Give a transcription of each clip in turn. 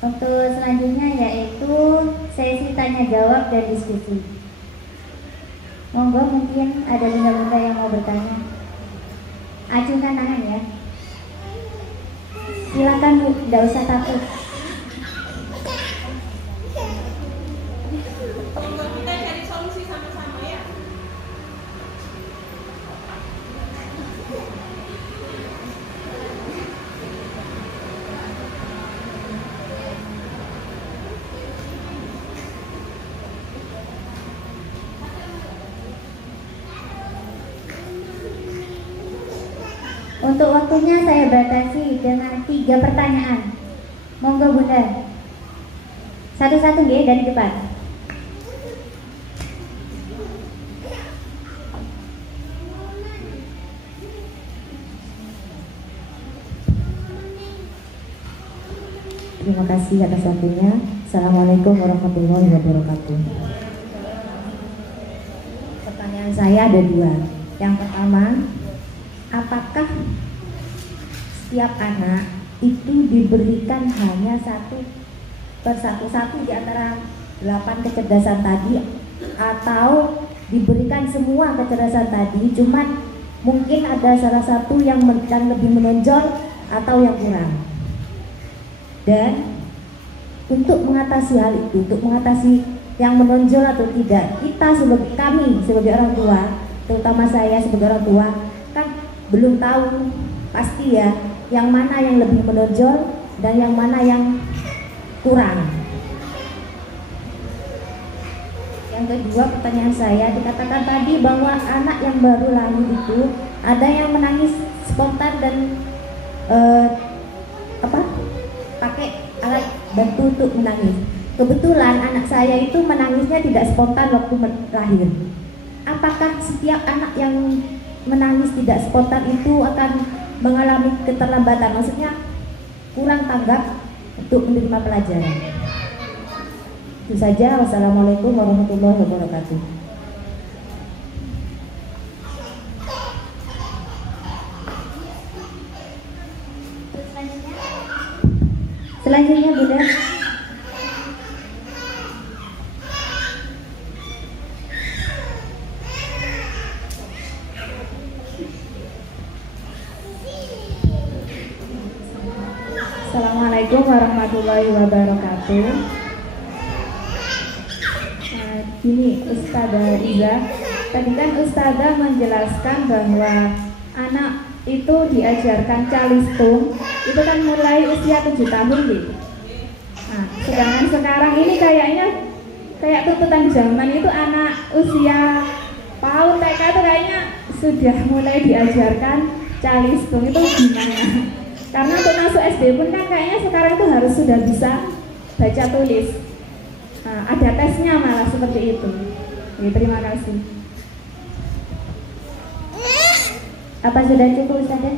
Untuk selanjutnya yaitu sesi tanya jawab dan diskusi. Monggo, mungkin ada bunda-bunda yang mau bertanya. Acungkan tangan ya. Silakan Bu, tidak usah takut. Kita cari solusi sama-sama ya. Untuk waktunya saya batasi dengan 3 pertanyaan. Monggo Bunda. Satu-satu ya dari depan. Terima kasih atas waktunya. Assalamualaikum warahmatullahi wabarakatuh. Pertanyaan saya ada 2. Yang pertama, apakah setiap anak itu diberikan hanya satu di antara 8 kecerdasan tadi, atau diberikan semua kecerdasan tadi, cuman mungkin ada salah satu yang lebih menonjol atau yang kurang? Dan untuk mengatasi hal itu, untuk mengatasi yang menonjol atau tidak, kami sebagai orang tua, terutama saya sebagai orang tua, kan belum tahu pasti ya yang mana yang lebih menonjol dan yang mana yang kurang. Yang kedua, pertanyaan saya, dikatakan tadi bahwa anak yang baru lahir itu ada yang menangis spontan dan pakai alat bantu untuk menangis. Kebetulan anak saya itu menangisnya tidak spontan waktu lahir. Apakah setiap anak yang menangis tidak spontan itu akan mengalami keterlambatan, maksudnya kurang tanggap untuk menerima pelajaran? Itu saja. Wassalamualaikum warahmatullahi wabarakatuh. Selanjutnya Bunda. Assalamualaikum warahmatullahi wabarakatuh. Gini Ustazah Iza, tadi kan Ustazah menjelaskan bahwa anak itu diajarkan calistung itu kan mulai usia 7 tahun gitu. Nah, sedangkan sekarang ini kayaknya kayak tuntutan zaman itu anak usia PAUD TK itu kayaknya sudah mulai diajarkan calistung, itu gimana? Karena untuk masuk SD pun kan kayaknya sekarang itu harus sudah bisa baca tulis. Nah, ada tesnya malah seperti itu. Ya, terima kasih. Apa sudah cukup Ustazah?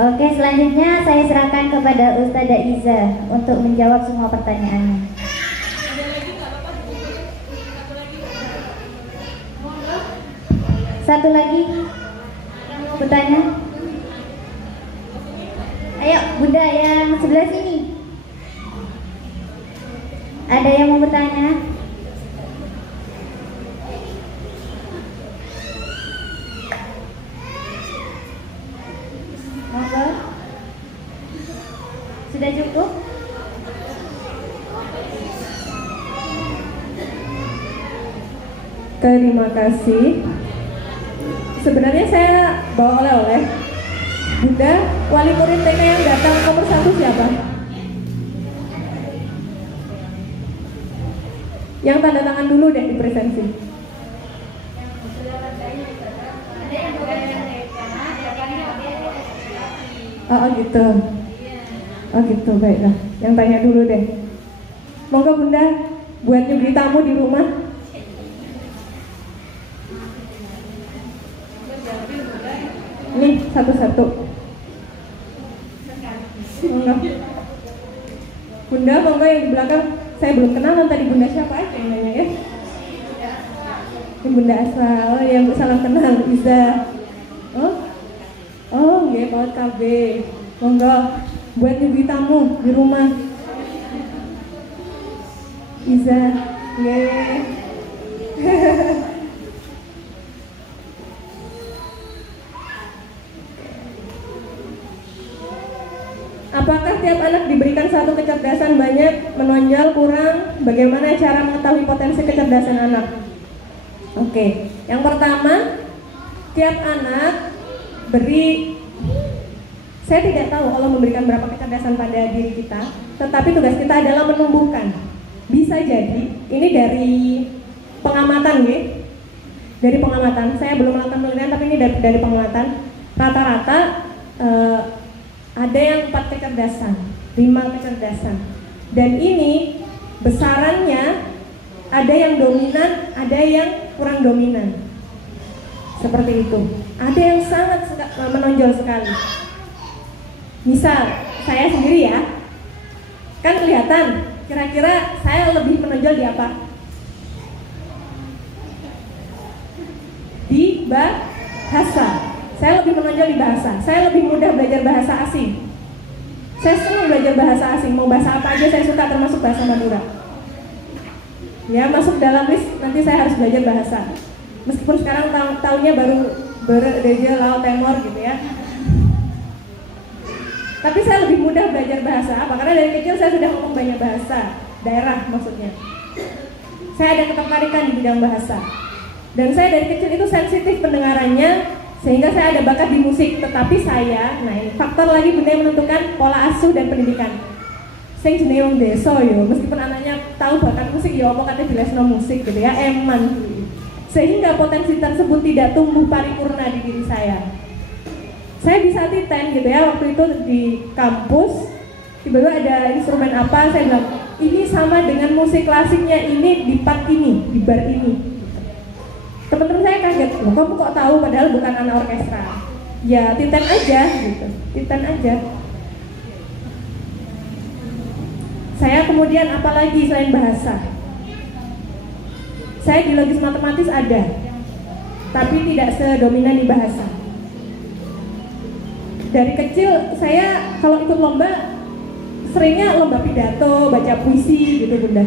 Oke, selanjutnya saya serahkan kepada Ustazah Iza untuk menjawab semua pertanyaannya. Satu lagi bertanya. Ayo Bunda yang sebelah sini. Ada yang mau bertanya? Monggo. Sudah cukup? Terima kasih. Sebenarnya saya bawa oleh-oleh. Bunda, wali murid TK yang datang nomor 1 siapa? Yang tanda tangan dulu deh di presensi. Oh gitu. Oh gitu, baiklah. Yang tanya dulu deh. Monggo Bunda, buat nyuguhi tamu di rumah. Nih, satu-satu. Monggo. Bunda, monggo yang di belakang. Saya belum kenalan tadi Bunda siapa aja yang nanya ya. Ini Bunda Asma. Oh ya, Bu, salam kenal Iza. Oh nggih, Pak KB. Monggo buat ibu tamu di rumah. Iza, nggih. Apakah tiap anak diberikan satu kecerdasan banyak, menonjol, kurang? Bagaimana cara mengetahui potensi kecerdasan anak? Oke, yang pertama, tiap anak saya tidak tahu Allah memberikan berapa kecerdasan pada diri kita, tetapi tugas kita adalah menumbuhkan. Bisa jadi, ini dari pengamatan ya. Dari pengamatan, saya belum melakukan penelitian tapi ini dari pengamatan. Rata-rata ada yang 4 kecerdasan, 5 kecerdasan. Dan ini besarannya ada yang dominan, ada yang kurang dominan. Seperti itu. Ada yang sangat menonjol sekali. Misal, saya sendiri ya, kan kelihatan kira-kira saya lebih menonjol di apa? Di bahasa. Saya lebih menonjol di bahasa. Saya lebih mudah belajar bahasa asing. Saya senang belajar bahasa asing. Mau bahasa apa aja saya suka, termasuk bahasa Madura. Ya, masuk dalam list nanti saya harus belajar bahasa. Meskipun sekarang tahunnya baru Deja, Lao, Temor gitu ya. Tapi saya lebih mudah belajar bahasa apa? Karena dari kecil saya sudah ngomong banyak bahasa daerah maksudnya. Saya ada ketertarikan di bidang bahasa. Dan saya dari kecil itu sensitif pendengarannya, sehingga saya ada bakat di musik. Tetapi saya, nah ini faktor lagi benda yang menentukan pola asuh dan pendidikan. Sing jenenge wong desa yo, meskipun anaknya tahu bakat musik ya apa kate dilesno musik gitu ya, eman. Sehingga potensi tersebut tidak tumbuh paripurna di diri saya. Saya bisa titen gitu ya, waktu itu di kampus tiba-tiba ada instrumen apa, saya bilang ini sama dengan musik klasiknya ini di part ini, di bar ini. Teman-teman saya kaget, loh kamu kok tahu padahal bukan anak orkestra. Ya titen aja gitu, titen aja. Saya kemudian apalagi selain bahasa, saya di logis matematis ada, tapi tidak sedominan di bahasa. Dari kecil saya kalau ikut lomba, seringnya lomba pidato, baca puisi gitu Bunda.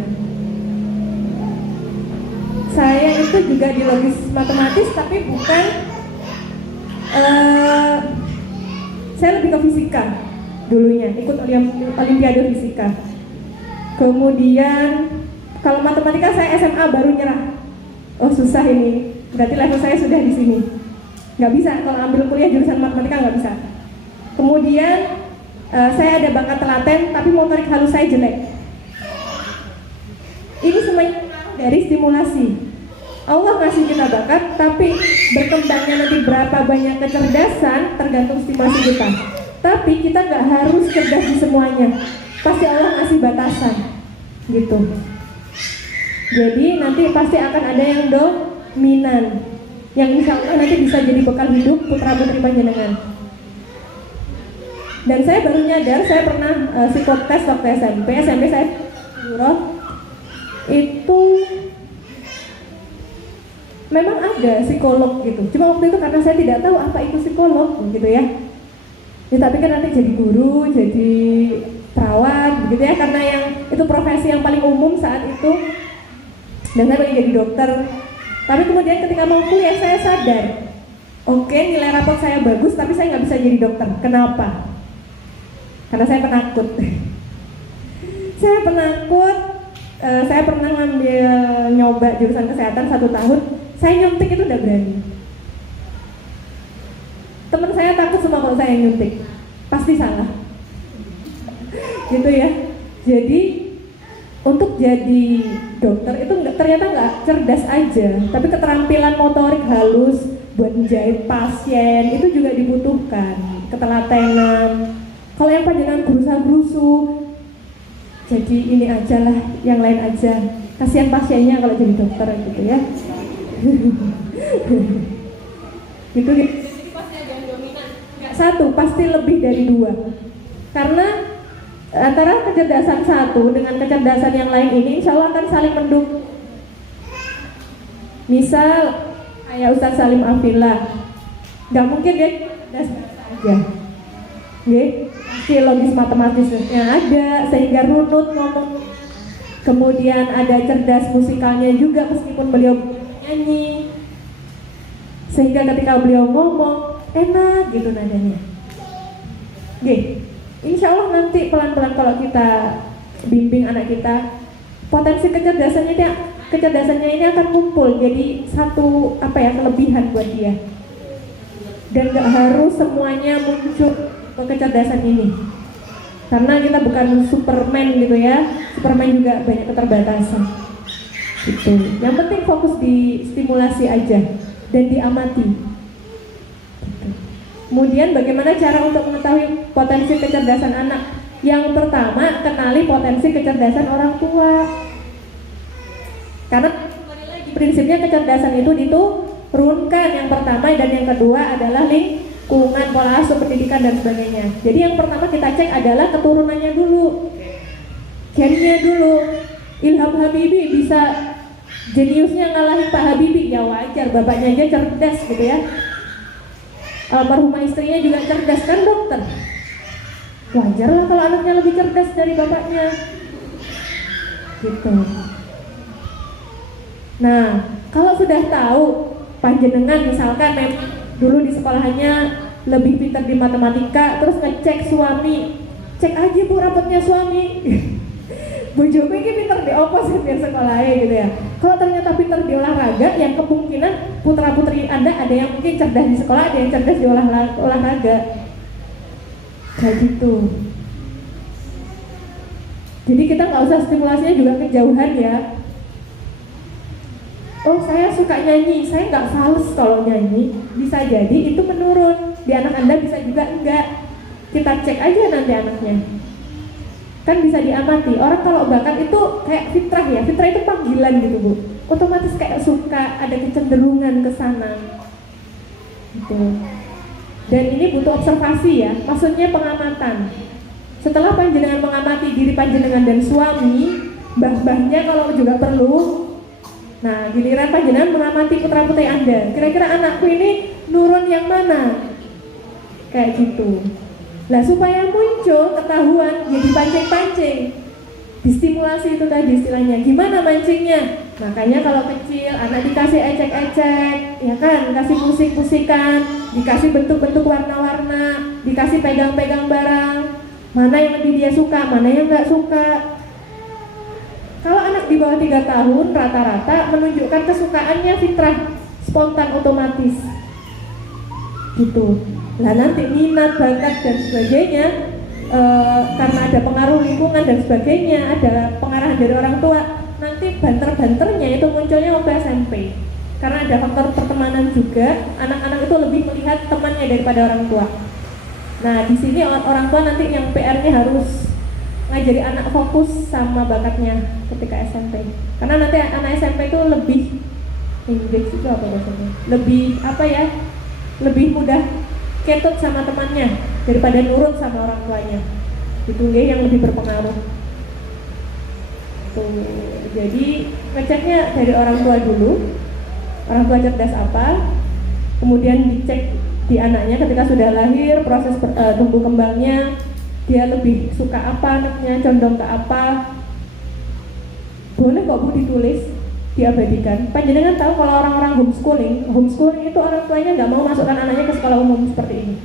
Saya itu juga di logis matematis, tapi bukan, saya lebih ke fisika dulunya, ikut olimpiade fisika. Kemudian kalau matematika saya SMA baru nyerah. Oh susah ini, berarti level saya sudah di sini. Nggak bisa, kalau ambil kuliah jurusan matematika nggak bisa. Kemudian saya ada bakat telaten, tapi motorik halus saya jelek. Ini semuanya dari stimulasi. Allah ngasih kita bakat, tapi berkembangnya nanti berapa banyak kecerdasan tergantung stimulasi kita. Tapi kita nggak harus cerdas di semuanya. Pasti Allah ngasih batasan, gitu. Jadi nanti pasti akan ada yang dominan, yang insya Allah nanti bisa jadi bekal hidup putra putri panjenengan. Dan saya baru nyadar, saya pernah psikotes waktu SMP saya Europe, itu memang ada psikolog gitu. Cuma waktu itu karena saya tidak tahu apa itu psikolog gitu ya. Ya tapi kan nanti jadi guru, jadi perawat gitu ya, karena yang itu profesi yang paling umum saat itu. Dan saya pengen jadi dokter. Tapi kemudian ketika mau kuliah saya sadar, oke, nilai rapot saya bagus tapi saya nggak bisa jadi dokter. Kenapa? Karena saya penakut. Saya penakut. Saya pernah ngambil nyoba jurusan kesehatan 1 tahun. Saya nyuntik itu udah berani. Temen saya takut semua kalau saya nyuntik. Pasti salah. Gitu ya. Jadi untuk jadi dokter itu ternyata nggak cerdas aja, tapi keterampilan motorik halus buat menjahit pasien itu juga dibutuhkan, ketelatenan. Kalau yang panjangan gerusa-gerusu, jadi ini aja lah, yang lain aja. Kasihan pasiennya kalau jadi dokter gitu ya. Gitu. Pasti ada yang dominan. Nggak 1, pasti lebih dari 2. Karena antara kecerdasan 1 dengan kecerdasan yang lain ini insya Allah akan saling mendukung. Misal kayak Ustadz Salim Afillah, nggak mungkin dia cerdas aja, logis matematisnya ada sehingga runut ngomong. Kemudian ada cerdas musikalnya juga meskipun beliau nyanyi, sehingga ketika beliau ngomong enak gitu nadanya. Insya Allah nanti pelan-pelan kalau kita bimbing anak kita, potensi kecerdasannya ini akan kumpul jadi satu kelebihan buat dia. Dan gak harus semuanya muncul kecerdasan ini, karena kita bukan Superman gitu ya. Superman juga banyak keterbatasan gitu. Yang penting fokus di stimulasi aja dan diamati gitu. Kemudian bagaimana cara untuk mengetahui potensi kecerdasan anak? Yang pertama, kenali potensi kecerdasan orang tua. Karena prinsipnya kecerdasan itu diturunkan, yang pertama, dan yang kedua adalah lingkungan, pola asuh, pendidikan dan sebagainya. Jadi yang pertama kita cek adalah keturunannya dulu, gennya dulu. Ilham Habibie bisa jeniusnya ngalahin Pak Habibie, ya wajar, bapaknya aja cerdas gitu ya. Almarhumah istrinya juga cerdas, kan dokter. Wajar lah kalau anaknya lebih cerdas dari bapaknya gitu. Nah, kalau sudah tahu panjenengan misalkan memang dulu di sekolahannya lebih pintar di matematika, terus ngecek suami, cek aja bu rapotnya suami. Bojoku ini pintar di apa sih di sekolahnya gitu ya. Kalau ternyata pintar di olahraga, yang kemungkinan putra putri Anda ada yang mungkin cerdas di sekolah, ada yang cerdas di olahraga. Kayak gitu. Jadi kita nggak usah stimulasinya juga kejauhan ya. Oh saya suka nyanyi, saya nggak fals kalau nyanyi. Bisa jadi itu menurun. Di anak Anda bisa juga enggak. Kita cek aja nanti anaknya. Kan bisa diamati. Orang kalau bakat itu kayak fitrah ya. Fitrah itu panggilan gitu bu. Otomatis kayak suka, ada kecenderungan ke sana. Gitu. Dan ini butuh observasi ya. Maksudnya pengamatan. Setelah panjenengan mengamati diri panjenengan dan suami, mbah-mbahnya kalau juga perlu. Nah, giliran panjenengan mengamati putra-putri Anda. Kira-kira anakku ini nurun yang mana? Kayak gitu. Nah, supaya muncul ketahuan, ya dipancing-pancing. Distimulasi itu tadi istilahnya. Gimana mancingnya? Makanya kalau kecil anak dikasih ecek-ecek, ya kan, dikasih pusing-pusikan, dikasih bentuk-bentuk warna-warna, dikasih pegang-pegang barang. Mana yang lebih dia suka, mana yang nggak suka. Kalau anak di bawah 3 tahun rata-rata menunjukkan kesukaannya fitrah, spontan, otomatis gitu. Lah nanti minat, bakat dan sebagainya karena ada pengaruh lingkungan dan sebagainya, ada pengarahan dari orang tua, nanti banter-banternya itu munculnya waktu SMP. Karena ada faktor pertemanan juga, anak-anak itu lebih melihat temannya daripada orang tua. Nah di sini orang tua nanti yang PR-nya harus ngajari anak fokus sama bakatnya ketika SMP. Karena nanti anak SMP itu lebih engage, itu apa maksudnya? Lebih mudah ketut sama temannya daripada nurut sama orang tuanya. Itu dia yang lebih berpengaruh. Tuh, jadi ngeceknya dari orang tua dulu. Orang tua cerdas apa? Kemudian dicek di anaknya ketika sudah lahir, proses tumbuh kembangnya, dia lebih suka apa anaknya, condong ke apa. Boleh kok bu ditulis, diabadikan. Panjenengan tahu kalau orang-orang homeschooling itu orang tuanya nggak mau masukkan anaknya ke sekolah umum seperti ini.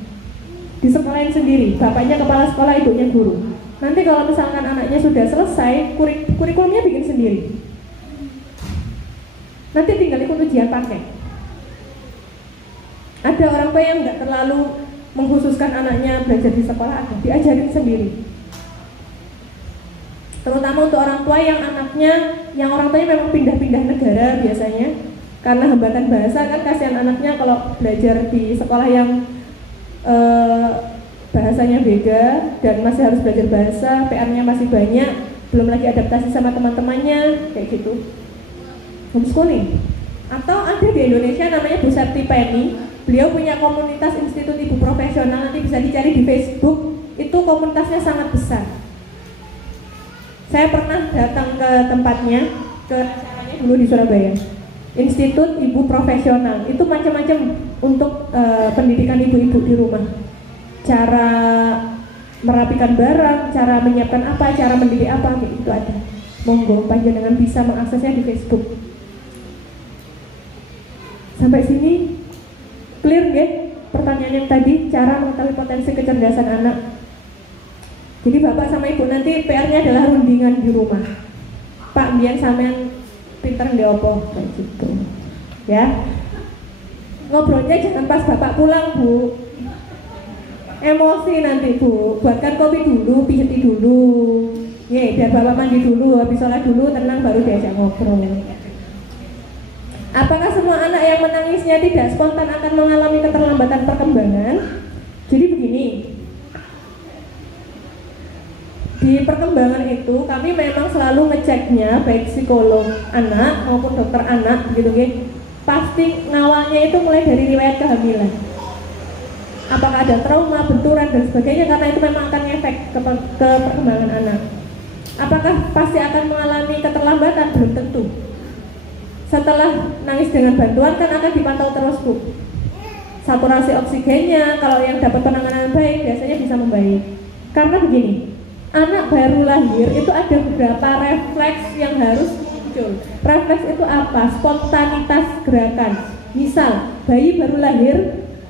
Disekolahin sendiri, bapaknya kepala sekolah, ibunya guru. Nanti kalau misalkan anaknya sudah selesai, kurikulumnya bikin sendiri. Nanti tinggal ikut ujian pakai. Ada orang tua yang nggak terlalu mengkhususkan anaknya belajar di sekolah, ada diajarin sendiri. Terutama untuk orang tua yang orang tuanya memang pindah-pindah negara biasanya karena hambatan bahasa, kan kasihan anaknya kalau belajar di sekolah yang bahasanya beda dan masih harus belajar bahasa, PR-nya masih banyak, belum lagi adaptasi sama teman-temannya, kayak gitu. Homeschooling. Atau ada di Indonesia namanya Bu Septi Penny. Beliau punya komunitas Institut Ibu Profesional, nanti bisa dicari di Facebook. Itu komunitasnya sangat besar. Saya pernah datang ke tempatnya, ke acaranya dulu di Surabaya. Institut Ibu Profesional. Itu macam-macam untuk pendidikan ibu-ibu di rumah. Cara merapikan barang, cara menyiapkan apa, cara mendidik apa, gitu itu ada. Monggo panjenengan bisa mengaksesnya di Facebook. Sampai sini clear nggih? Pertanyaan yang tadi, cara mengetahui potensi kecerdasan anak. Jadi bapak sama ibu nanti PR-nya adalah rundingan di rumah. Pak, biar sampean pinter ndeopo kayak gitu. Ya. Ngobrolnya jangan pas bapak pulang, Bu. Emosi nanti, Bu. Buatkan kopi dulu, pijeti dulu. Ye, biar bapak mandi dulu, habis sholat dulu, tenang baru diajak ngobrol. Apakah semua anak yang menangisnya tidak spontan akan mengalami keterlambatan perkembangan? Jadi begini, di perkembangan itu kami memang selalu ngeceknya, baik psikolog anak maupun dokter anak, gitu kan. Pasti ngawalnya itu mulai dari riwayat kehamilan. Apakah ada trauma, benturan dan sebagainya, karena itu memang akan ngefek ke perkembangan anak. Apakah pasti akan mengalami keterlambatan? Belum tentu. Setelah nangis dengan bantuan kan akan dipantau terus, Bu. Saturasi oksigennya, kalau yang dapat penanganan baik biasanya bisa membaik. Karena begini, anak baru lahir itu ada beberapa refleks yang harus muncul. Refleks itu apa? Spontanitas gerakan. Misal, bayi baru lahir,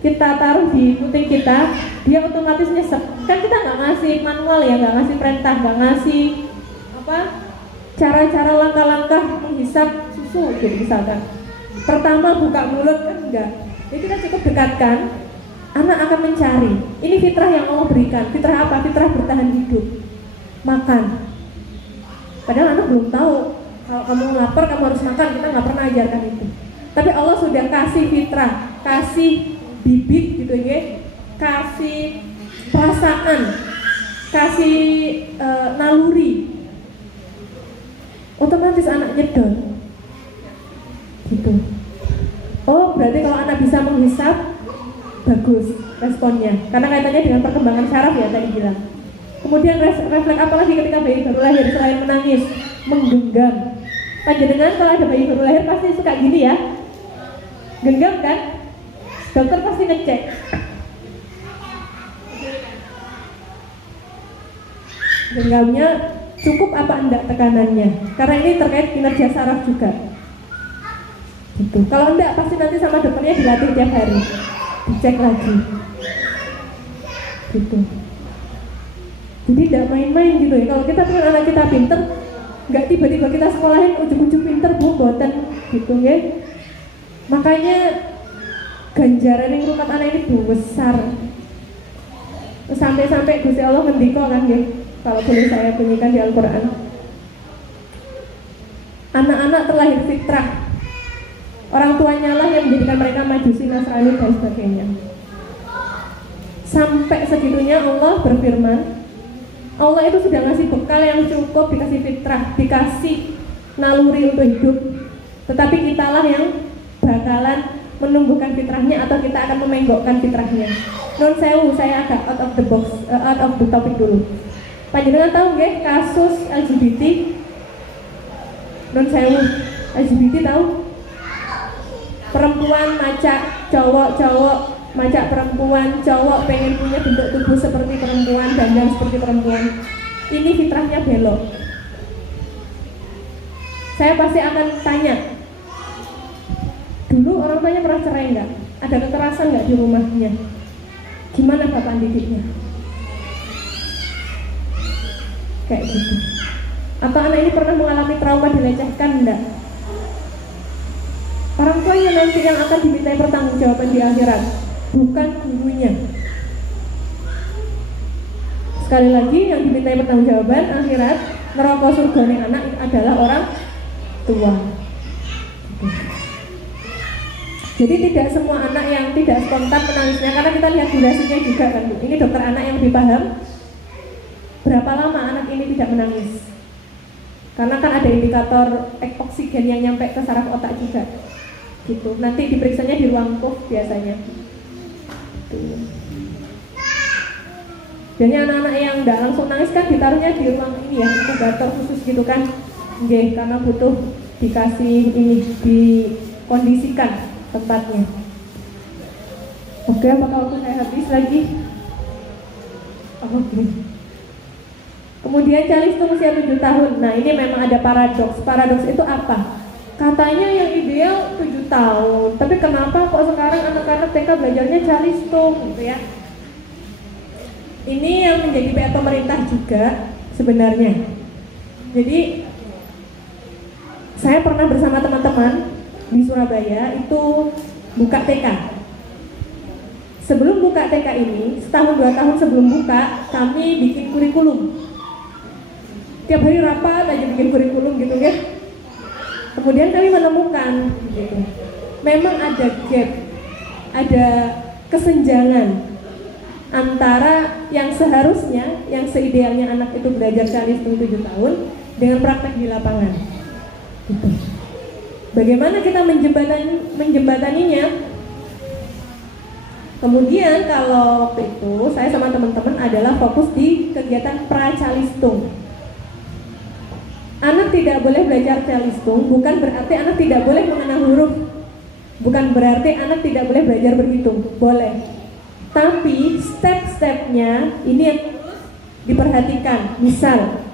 kita taruh di puting kita, dia otomatis nyesek. Kan kita nggak ngasih manual ya, nggak ngasih perintah, nggak ngasih apa cara-cara langkah-langkah menghisap susu gitu misalkan. Pertama buka mulut kan enggak. Jadi kita cukup dekatkan, anak akan mencari. Ini fitrah yang Allah berikan. Fitrah apa? Fitrah bertahan hidup. Makan. Padahal anak belum tahu kalau kamu lapar kamu harus makan. Kita nggak pernah ajarkan itu. Tapi Allah sudah kasih fitrah, kasih bibit gitu ya, kasih perasaan, kasih naluri. Otomatis anak nyedot gitu. Oh, berarti kalau anak bisa menghisap, bagus responnya, karena kaitannya dengan perkembangan saraf ya tadi bilang. Kemudian refleks apa lagi ketika bayi baru lahir selain menangis? Menggenggam. Panjenengan kalau ada bayi baru lahir pasti suka gini ya, genggam kan? Dokter pasti ngecek. Genggamnya cukup apa enggak tekanannya, karena ini terkait kinerja saraf juga gitu. Kalau enggak pasti nanti sama dokternya dilatih tiap hari, dicek lagi gitu. Jadi tidak main-main gitu ya. Kalau kita pengen anak kita pinter, enggak tiba-tiba kita sekolahin ujung-ujung pinter, Bu, boten gitu ya. Makanya ganjaran yang rumah anak ini besar. Sampai-sampai Gusti Allah ngendika kan ya, kalau boleh saya bunyikan di Al-Quran. Anak-anak terlahir fitrah. Orang tuanya lah yang menjadikan mereka majusi, Nasrani dan sebagainya. Sampai segitunya Allah berfirman, Allah itu sudah ngasih bekal yang cukup, dikasih fitrah, dikasih naluri untuk hidup. Tetapi kitalah yang bakalan menumbuhkan fitrahnya atau kita akan memenggokkan fitrahnya. Non sewu, saya agak out of the box, out of the topic dulu. Panjenengan tahu nggih kasus LGBT? Non sewu, LGBT tahu? Perempuan macak cowok macak perempuan, cowok pengen punya bentuk tubuh seperti perempuan, dandan seperti perempuan. Ini fitrahnya belok. Saya pasti akan tanya, dulu orang tuanya pernah cerai nggak? Ada kekerasan nggak di rumahnya? Gimana bapak didiknya? Kayak gitu. Atau anak ini pernah mengalami trauma dilecehkan enggak? Orang tuanya nanti yang akan dimintai pertanggungjawaban di akhirat, bukan gurunya. Sekali lagi yang dimintai pertanggungjawaban akhirat, neraka surganya anak adalah orang tua. Jadi tidak semua anak yang tidak spontan menangisnya, karena kita lihat durasinya juga kan Bu. Ini dokter anak yang lebih paham berapa lama anak ini tidak menangis. Karena kan ada indikator oksigen yang nyampe ke saraf otak juga. Gitu. Nanti diperiksanya di ruang PUF biasanya. Jadi anak-anak yang tidak langsung nangis kan ditaruhnya di ruang ini ya, inkubator khusus gitu kan. Nggih, karena butuh dikasih ini kondisikan tempatnya. Oke, apakah waktu saya habis lagi? Oke. Kemudian calistung usia 7 tahun. Nah, ini memang ada paradoks. Paradoks itu apa? Katanya yang ideal 7 tahun, tapi kenapa kok sekarang anak-anak TK belajarnya calistung gitu ya? Ini yang menjadi PR pemerintah juga sebenarnya. Jadi saya pernah bersama teman-teman di Surabaya itu buka TK. Sebelum buka TK ini, setahun 2 tahun sebelum buka, kami bikin kurikulum. Tiap hari rapat aja bikin kurikulum gitu ya. Kemudian kami menemukan gitu, memang ada gap, ada kesenjangan antara yang seharusnya, yang seidealnya anak itu belajar calistung 7 tahun dengan praktek di lapangan. Gitu. Bagaimana kita menjembataninya? Kemudian kalau waktu itu saya sama teman-teman adalah fokus di kegiatan pra-calistung. Anak tidak boleh belajar calistung bukan berarti anak tidak boleh mengenal huruf, bukan berarti anak tidak boleh belajar berhitung, boleh. Tapi step-stepnya ini yang diperhatikan. Misal,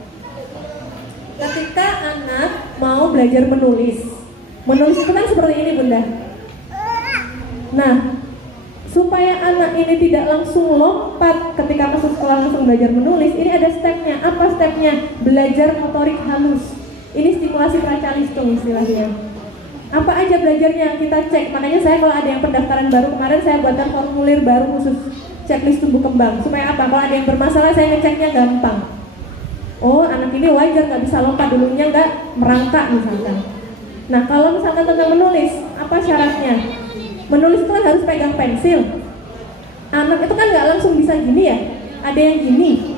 ketika anak mau belajar menulis itu kan seperti ini Bunda. Nah, supaya anak ini tidak langsung lompat ketika masuk sekolah langsung belajar menulis, ini ada stepnya. Apa stepnya? Belajar motorik halus. Ini stimulasi pra-calistung istilahnya. Apa aja belajarnya kita cek. Makanya saya kalau ada yang pendaftaran baru kemarin saya buatkan formulir baru khusus checklist tumbuh kembang. Supaya apa? Kalau ada yang bermasalah saya ngeceknya gampang. Oh, anak ini wajar nggak bisa lompat, dulunya nggak merangkak misalkan. Nah, kalau misalkan tentang menulis, apa syaratnya? Menulis itu kan harus pegang pensil. Anak itu kan nggak langsung bisa gini ya, ada yang gini.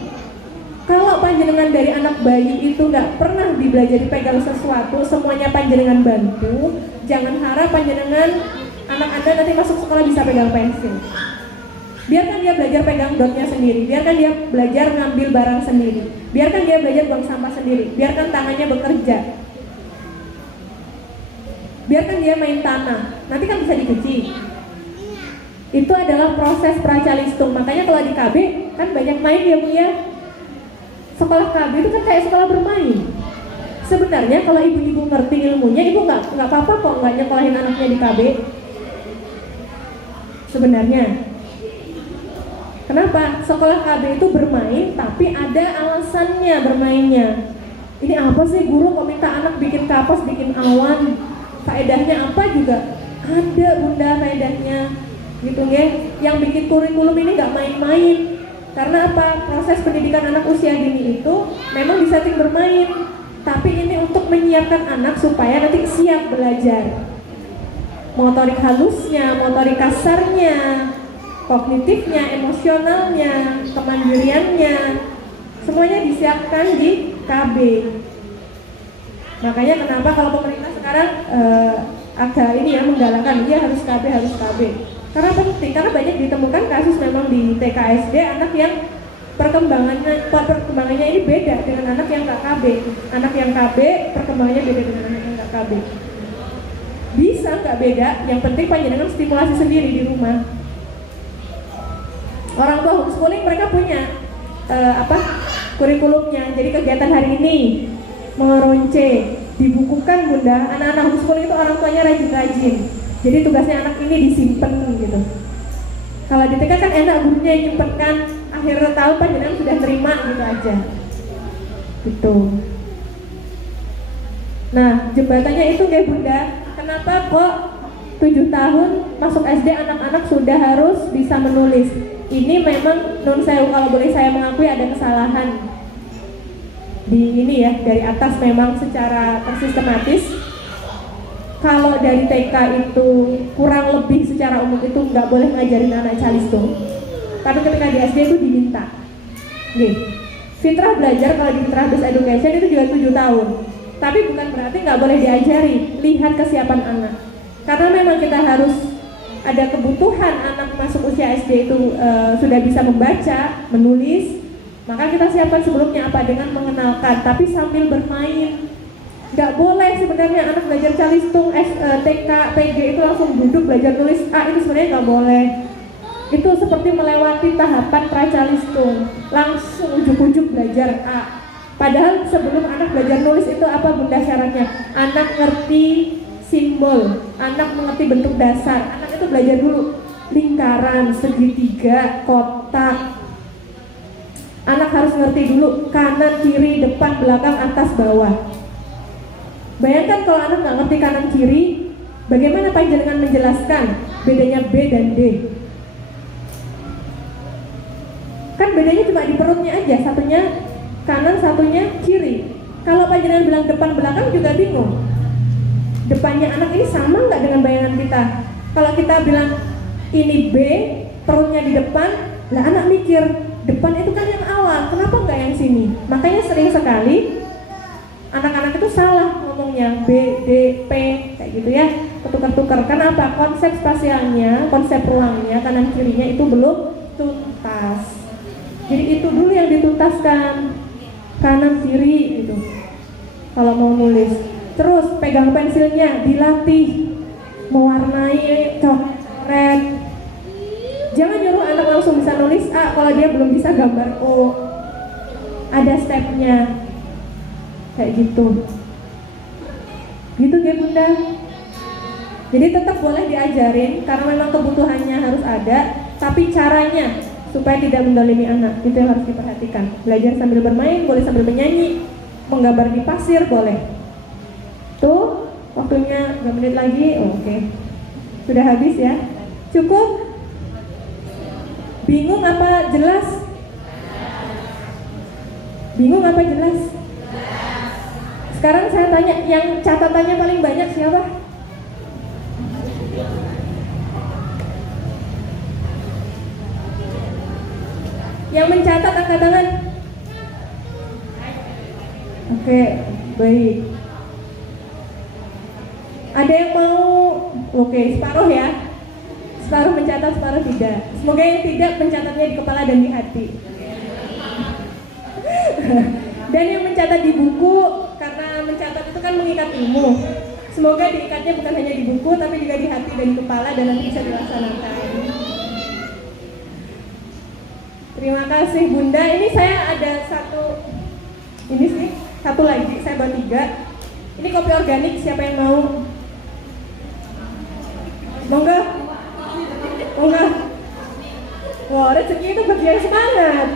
Kalau panjenengan dari anak bayi itu nggak pernah dibelajari pegang sesuatu, semuanya panjenengan bantu, jangan harap panjenengan anak Anda nanti masuk sekolah bisa pegang pensil. Biarkan dia belajar pegang dotnya sendiri, biarkan dia belajar ngambil barang sendiri, biarkan dia belajar buang sampah sendiri, biarkan tangannya bekerja. Biarkan dia main tanah, nanti kan bisa dicuci. Itu adalah proses pra-calistung. Makanya kalau di KB kan banyak main ya Bu ya. Sekolah KB itu kan kayak sekolah bermain. Sebenarnya kalau ibu-ibu ngerti ilmunya, ibu nggak apa-apa kok nggak nyekolahin anaknya di KB. Sebenarnya, kenapa? Sekolah KB itu bermain, tapi ada alasannya bermainnya. Ini apa sih guru kok minta anak bikin kapas, bikin awan? Faedahnya apa juga? Ada Bunda faedahnya, gitu ya. Yang bikin kurikulum ini nggak main-main. Karena apa? Proses pendidikan anak usia dini itu memang disetting bermain, tapi ini untuk menyiapkan anak supaya nanti siap belajar. Motorik halusnya, motorik kasarnya, kognitifnya, emosionalnya, kemandiriannya, semuanya disiapkan di KB. Makanya kenapa kalau pemerintah sekarang agak ini ya menggalakkan dia harus KB. Karena penting, karena banyak ditemukan kasus memang di TK SD anak yang perkembangannya ini beda dengan anak yang nggak KB. Anak yang KB perkembangannya beda dengan anak yang nggak KB. Bisa nggak beda, yang penting panjenengan stimulasi sendiri di rumah. Orang tua homeschooling mereka punya kurikulumnya. Jadi kegiatan hari ini mengeronce, dibukukan Bunda. Anak-anak homeschooling itu orang tuanya rajin-rajin. Jadi tugasnya anak ini disimpan gitu. Kalau di TK kan enak gurunya yang nyimpenkan, akhir tahun panjenengan sudah terima gitu aja. Gitu. Nah, jembatannya itu deh Bunda. Kenapa kok 7 tahun masuk SD anak-anak sudah harus bisa menulis? Ini memang non sewu kalau boleh saya mengakui ada kesalahan di ini ya, dari atas memang secara tersistematis. Kalau dari TK itu kurang lebih secara umum itu nggak boleh ngajarin anak calistung, tapi ketika di SD itu diminta. Fitrah belajar kalau di fitrah based education itu juga 7 tahun, tapi bukan berarti nggak boleh diajari. Lihat kesiapan anak, karena memang kita harus ada kebutuhan anak masuk usia SD itu sudah bisa membaca, menulis, maka kita siapkan sebelumnya apa dengan mengenalkan, tapi sambil bermain. Nggak boleh sebenarnya anak belajar calistung TK, PG itu langsung duduk belajar tulis A, itu sebenarnya nggak boleh. Itu seperti melewati tahapan pracalistung, langsung ujuk-ujuk belajar A. Padahal sebelum anak belajar nulis itu apa bunda syaratnya? Anak ngerti simbol, anak mengerti bentuk dasar. Anak itu belajar dulu lingkaran, segitiga, kotak. Anak harus ngerti dulu kanan, kiri, depan, belakang, atas, bawah. Bayangkan kalau anak nggak ngerti kanan kiri, bagaimana panjenengan menjelaskan bedanya B dan D? Kan bedanya cuma di perutnya aja, satunya kanan, satunya kiri. Kalau panjenengan bilang depan belakang juga bingung. Depannya anak ini sama nggak dengan bayangan kita? Kalau kita bilang ini B, perutnya di depan, lah anak mikir depan itu kan yang awal, kenapa nggak yang sini? Makanya sering sekali anak-anak itu salah ngomongnya B, D, P, kayak gitu ya, ketukar-tukar. Kenapa? Konsep spasialnya, konsep ruangnya, kanan kirinya itu belum tuntas. Jadi itu dulu yang dituntaskan, kanan kiri gitu. Kalau mau nulis, terus pegang pensilnya, dilatih, mewarnai, coret. Jangan nyuruh anak langsung bisa nulis A kalau dia belum bisa gambar O. Ada stepnya, kayak gitu. Gitu ya bunda. Jadi tetap boleh diajarin karena memang kebutuhannya harus ada, tapi caranya supaya tidak mendolimi anak itu yang harus diperhatikan. Belajar sambil bermain, boleh sambil menyanyi, menggambar di pasir boleh. Tuh waktunya 2 menit lagi. Oke. Sudah habis ya? Cukup? Bingung apa jelas? Bingung apa jelas? Sekarang saya tanya, yang catatannya paling banyak siapa? Yang mencatat angkat tangan. Oke, baik. Ada yang mau? Oke, separuh ya. Separuh mencatat, separuh tidak. Semoga yang tidak mencatatnya di kepala dan di hati. Dan yang mencatat di buku, karena mencatat itu kan mengikat ilmu. Semoga diikatnya bukan hanya di buku, tapi juga di hati dan di kepala, dan nanti bisa dilaksanakan. Terima kasih bunda. Ini saya ada satu lagi, saya bawa 3. Ini kopi organik, siapa yang mau? Monggo. Monggo. Wah, rezeki itu bagi yang semangat.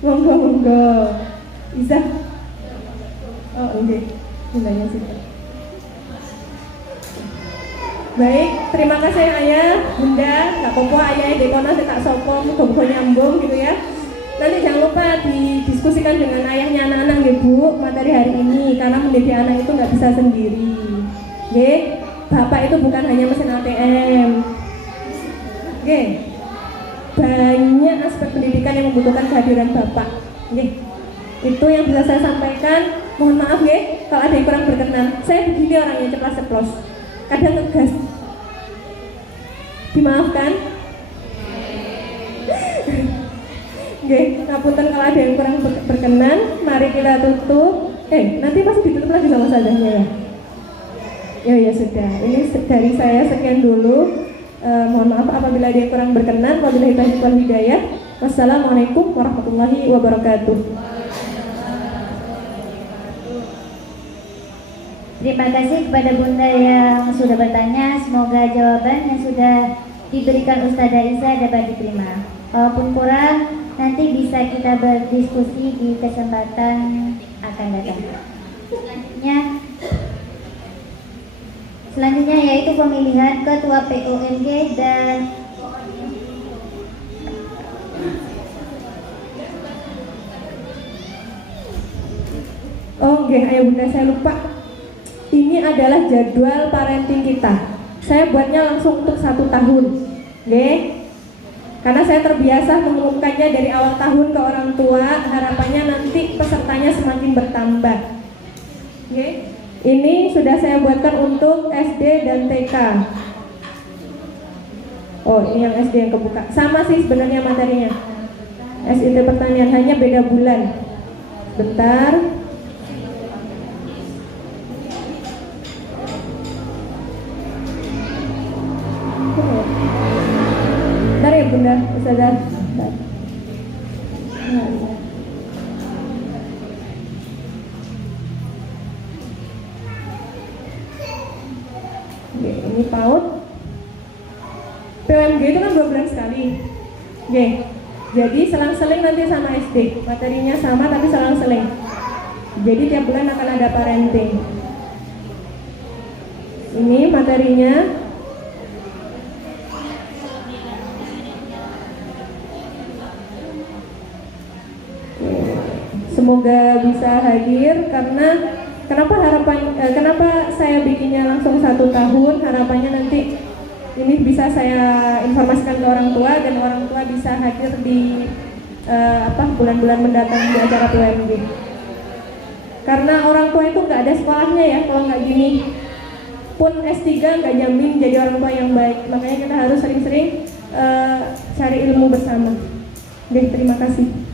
Monggo, monggo. Bisa? Oh, oke. Bundanya situ. Baik, terima kasih ayah, bunda, gak apa-apa ayah dekono tak sopo, muka-muka nyambung gitu ya. Nanti jangan lupa didiskusikan dengan ayahnya anak-anak ya bu, materi hari ini, karena mendidik anak itu nggak bisa sendiri. Oke, bapak itu bukan hanya mesin ATM. Oke, banyak aspek pendidikan yang membutuhkan kehadiran bapak. Oke, itu yang bisa saya sampaikan. Mohon maaf ya, kalau ada yang kurang berkenan. Saya begini orangnya ceplas-ceplos. Kadang ngegas. Dimaafkan. Oke, ngapunten kalau ada yang kurang berkenan. Mari kita tutup. Nanti pasti ditutup lagi sama sadahnya ya. Ya sudah. Ini dari saya sekian dulu. Mohon maaf apabila ada yang kurang berkenan. Wabillahi taufiq wal hidayah. Wassalamualaikum warahmatullahi wabarakatuh. Terima kasih kepada bunda yang sudah bertanya. Semoga jawaban yang sudah diberikan Ustazah Iza dapat diterima. Walaupun kurang, nanti bisa kita berdiskusi di kesempatan akan datang. Selanjutnya yaitu pemilihan ketua POMG dan ayo bunda, saya lupa. Ini adalah jadwal parenting kita. Saya buatnya langsung untuk 1 tahun. Karena saya terbiasa mengumumkannya dari awal tahun ke orang tua. Harapannya nanti pesertanya semakin bertambah. Ini sudah saya buatkan untuk SD dan TK. Oh, ini yang SD yang kebuka. Sama sih sebenarnya materinya. SIT pertanian, hanya beda bulan. Bentar. Oke, ini PAUD. PUMG itu kan 2 bulan sekali. Oke, jadi selang-seling nanti sama SD, materinya sama tapi selang-seling. Jadi tiap bulan akan ada parenting. Ini materinya. Semoga bisa hadir karena kenapa saya bikinnya langsung 1 tahun, harapannya nanti ini bisa saya informasikan ke orang tua dan orang tua bisa hadir di bulan-bulan mendatang di acara PUMG. Karena orang tua itu nggak ada sekolahnya ya, kalau nggak gini pun S3 nggak jamin jadi orang tua yang baik. Makanya kita harus sering-sering cari ilmu bersama. Oke, terima kasih.